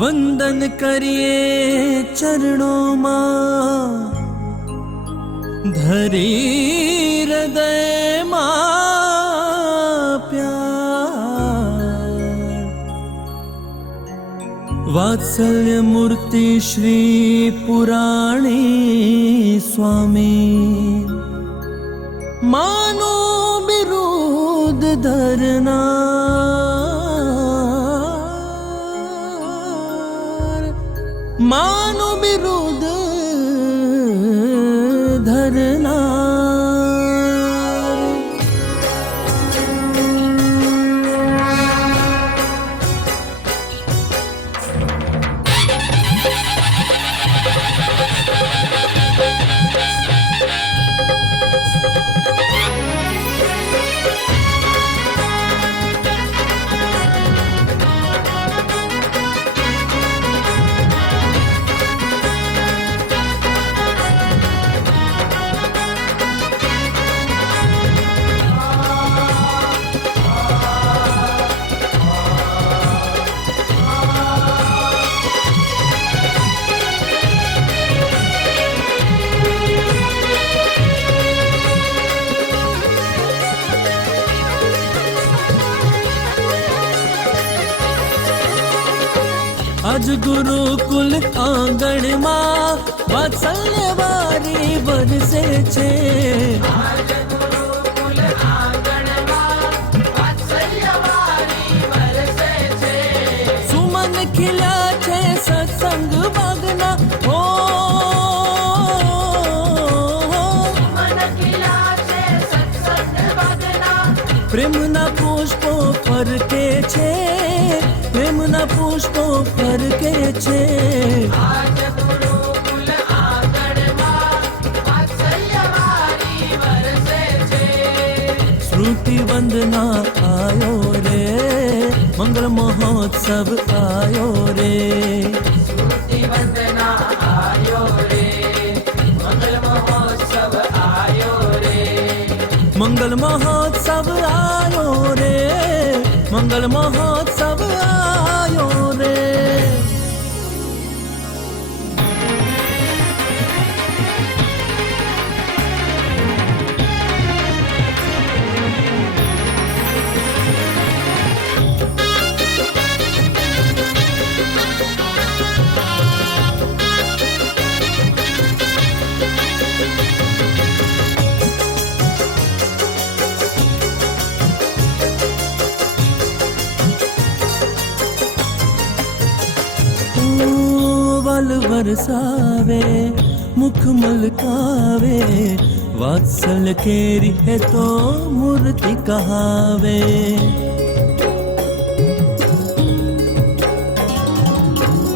વંદન કરીએ ચરણોમાં, ધરી હૃદયમાં પ્યાર. વાત્સલ્ય મૂર્તિ શ્રી પુરાણી સ્વામી, માનો બિરુદ ધરનાર, માનો બિરુદ ધરનાર. આજ ગુરુકુલ આંગણમાં વાત્સલ્ય વારી વરસે છે. આજ ગુરુકુલ આંગણમાં વાત્સલ્ય વારી વરસે છે. સુમન ખીલ્યા છે સત્સંગ બાગના, હો સુમન ખીલ્યા છે સત્સંગ બાગના. પ્રેમના પુષ્પો ફરકે છે, પ્રેમના પુષ્પો ફરકે છે. આજ ગુરુકુલ આંગણમાં વાત્સલ્ય વારી વરસે છે. શ્રુતિ વંદના આયો રે, મંગલ મહોત્સવ આયો રે. શ્રુતિ વંદના આયો રે, મંગલ મહોત્સવ આયો રે. મંગલ મહોત્સવ આયો રે, મંગલ મહોત્સવ આયો રે. વરસાવે મુખ મલકાવે, વાત્સલ્ય કેરી હે તો મૂર્તિ કહાવે.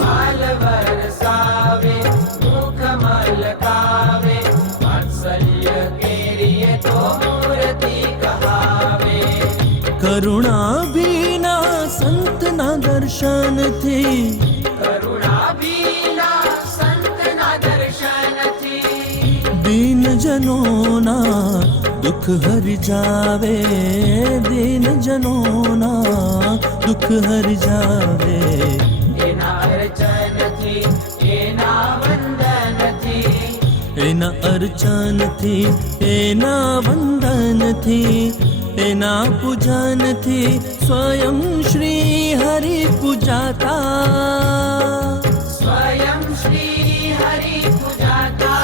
વાલ વરસાવે મુખ મલકાવે, વાત્સલ્ય કેરી હે તો મૂર્તિ કહાવે. કરુણા ભીના સંતના દર્શનથી, કરુણા ભીના સંતના દર્શનથી. દીન જનોના દુઃખ હરી જાવે, દીન જનોના દુઃખ હરી જાવે. એના અર્ચનથી, એના વંદનથી, એના અર્ચનથી, એના વંદનથી, એના પૂજનથી સ્વયં શ્રી હરિ પૂજાતા, સ્વયં શ્રી હરિ પૂજાતા.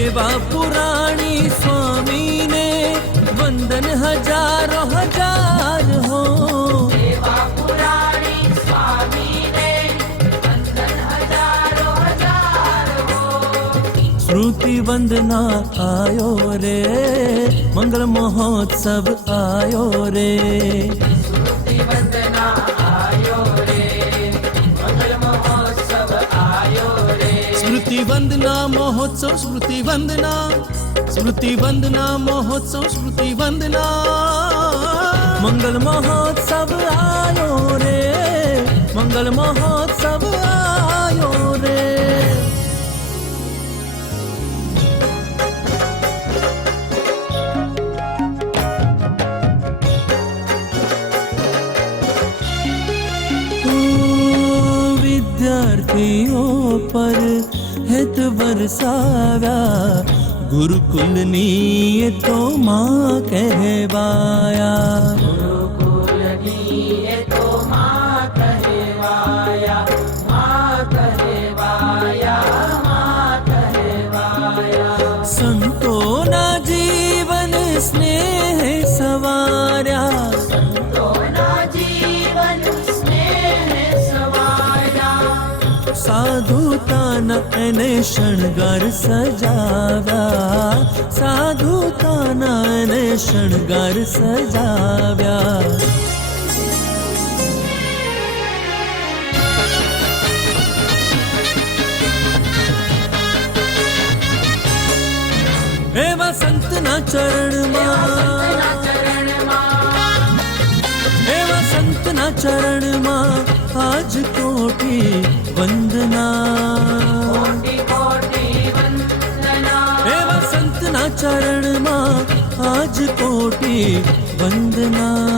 એવા પુરાણી સ્વામીને વંદન હજારો હજાર હો. એવા પુરાણી સ્વામીને વંદન હજારો હજાર હો. શ્રુતિ વંદના આયો રે, મંગલ મહોત્સવ આયો રે. શ્રુતિ વંદના આયો રે, મંગલ મહોત્સવ આયો રે. સ્મૃતિ વંદના મહોત્સવ, સ્મૃતિ વંદના, સ્મૃતિ વંદના મહોત્સવ, સ્મૃતિ વંદના. મંગલ મહોત્સવ આયો રે, મંગલ મહોત્સવ આયો રે. પર હેત વરસાવ્યા, ગુરુકુલની એ તો માં કહેવાયા. ગુરુકુલની એ તો માં કહેવાયા, માં કહેવાયા, માં કહેવાયા. સંતોના જીવન સ્નેહ સવાર્યા, સંતોના જીવન સ્નેહ સવાર્યા. સાધુતાના એને શણગાર સજાવ્યા, સાધુતાના એને શણગાર સજાવ્યા. એવા સંતના ચરણમાં, એવા સંતના ચરણમાં આજ કોટી વંદના. એવા સંતના ચરણમાં આજ કોટી વંદના.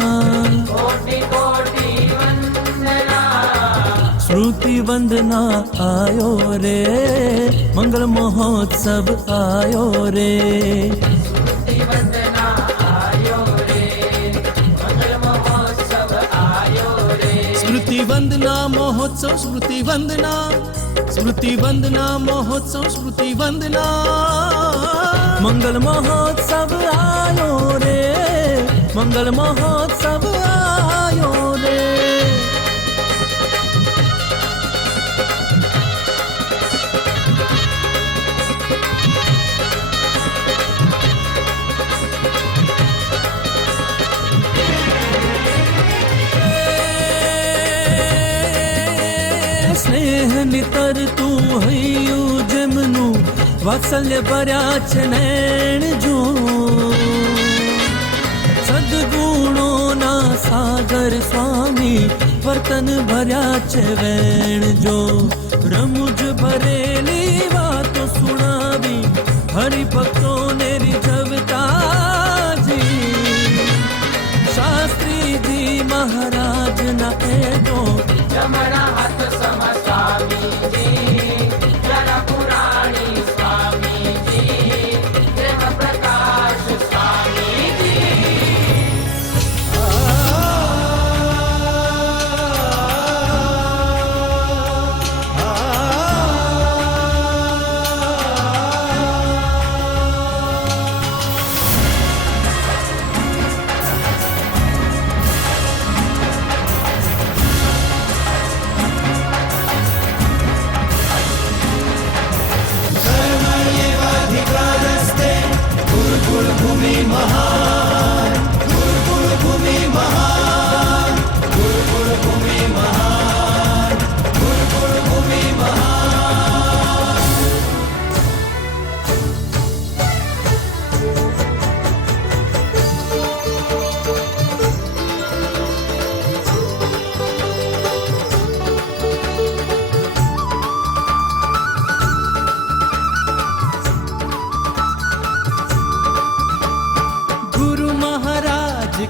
સ્મૃતિ વંદના આયો રે, મંગલ મહોત્સવ આયો રે. સ્મૃતિ વંદના મહોત્સવ, સ્મૃતિ વંદના, સ્મૃતિ વંદના મહોત્સવ, સ્મૃતિ વંદના. મંગલ મહોત્સવ આયો રે, મંગલ મહોત્સવ આયો રે. સ્નેહ નિતર તું હૈયું જેમનું, વાત્સલ્ય ભર્યા છે નૈણ જો. સદગુણોના સાગર સ્વામી, વર્તન ભર્યા છે વેણ જો. રમૂજ ભરેલી વાતો સુણાવી, હરિભક્તોને રીઝવતાજી. શાસ્ત્રીજી મહારાજના એ તો જમણા હાથ સમ સ્વામીજી, જન પુરાણી સ્વામીજી, પ્રેમ પ્રકાશ સ્વામીજી.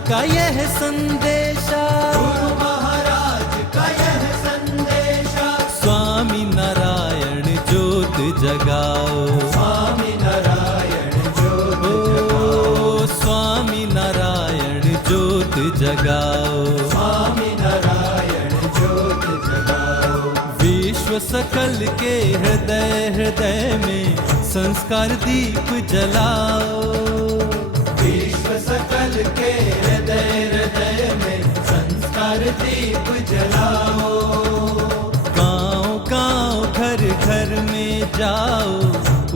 का यह संदेशा, गुरु महाराज का यह संदेशा, स्वामी नारायण ज्योत जगाओ, स्वामी नारायण ज्योत जगाओ, स्वामी नारायण ज्योत जगाओ, स्वामी नारायण ज्योत जगाओ. विश्व सकल के हृदय हृदय में संस्कार दीप जलाओ, विश्व सकल के हृदय हृदय में संस्कार दीप जलाओ. गाँव गाँव घर घर में जाओ,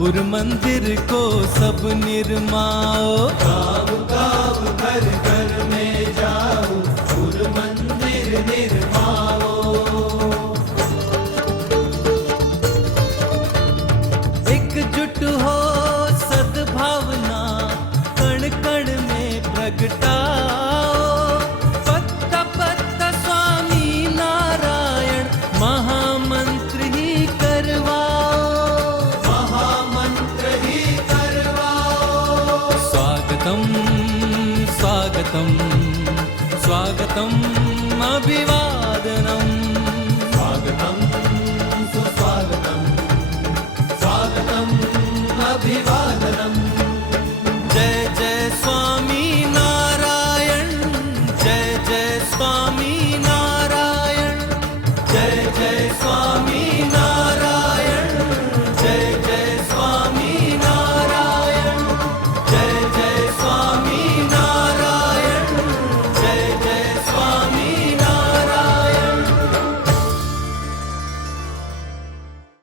उर मंदिर को सब निर्माओ. गाँव गाँव घर घर में जाओ, उर मंदिर निर्माओ. एकजुट हो सद्भावना, कण कण में प्रगटाओ. पत्ता पत्ता स्वामी नारायण महामंत्र ही करवाओ, महामंत्र ही करवाओ. स्वागतम स्वागतम स्वागतम अभिवादनम, स्वागतम सुस्वागतम अभिवादनम्